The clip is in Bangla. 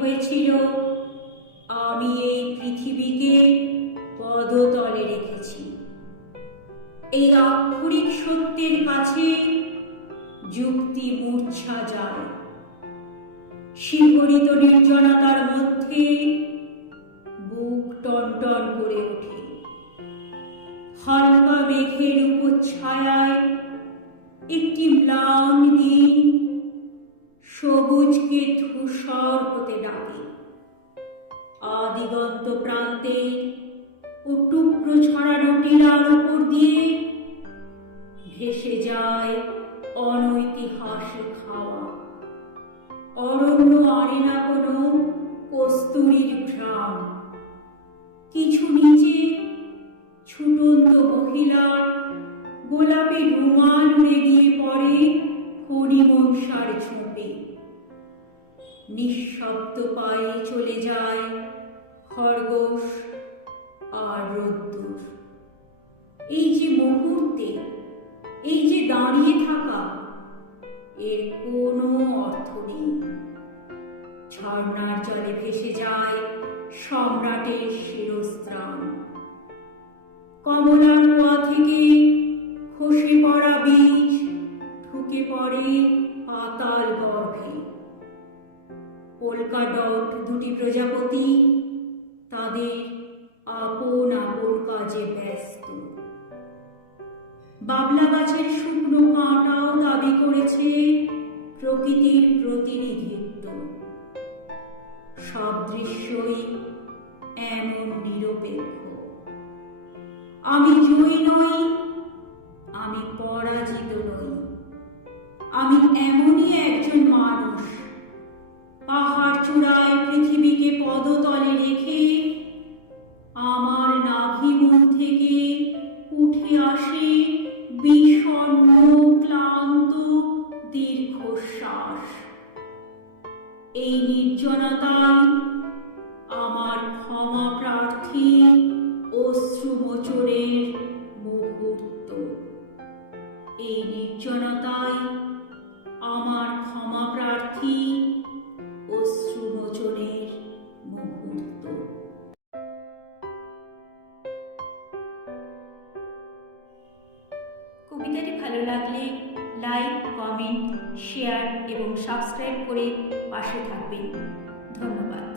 হয়েছিল, আমি এই পৃথিবীকে পদতলে রেখেছি। এই আক্ষরিক সত্যের কাছে যুক্তি মূর্ছা যায়। শিহরিত নির্জনতার মধ্যে বুক টনটন করে ওঠে। হালকা মেঘের উপর ছায়ায় একটি ম্লান দিন সবুজকে ধূসর হতে ডাকে। আদিগন্ত প্রান্তে ও টুকরো ছড়ানো টিলার উপর দিয়ে ভেসে যায় অরণ্য না কোনো কস্তুরীর কিছু নিচে ছুটন্ত মহিলার গোলাপি রুমাল উড়ে গিয়ে পড়ে হরিমনসার ঝোঁপে। নিঃশব্দ পায়ে চলে যায় খরগোশ আর রোদ্দুর। এই যে মুহূর্তে, এই যে দাঁড়িয়ে থাকা, এর কোনো অর্থ নেই। ঝর্ণার জলে ভেসে যায় সম্রাটের শিরস্ত্রাণ। কমলার কুয়া থেকে খসে পড়া বীজ ঢুকে পড়ে পাতাল পোলকা দুটি প্রজাপতি তাদের আপন আপন কাজে ব্যস্ত। বাবলা গাছের শুকনো কাঁটাও দাবি করেছে প্রকৃতির প্রতিনিধিত্ব। সব দৃশ্যই এমন নিরপেক্ষ। আমি জয়ী নই, আমি পরাজিত নই। আমি এমনই একজন আমার নাভিমূল থেকে উঠে আসে বিষণ্ণ ক্লান্ত দীর্ঘশ্বাস। এই নির্জনতায় আমার ক্ষমা প্রার্থী অশ্রুমোচনের কবিতাটি ভালো লাগলে লাইক কমেন্ট শেয়ার এবং সাবস্ক্রাইব করে পাশে থাকবেন। ধন্যবাদ।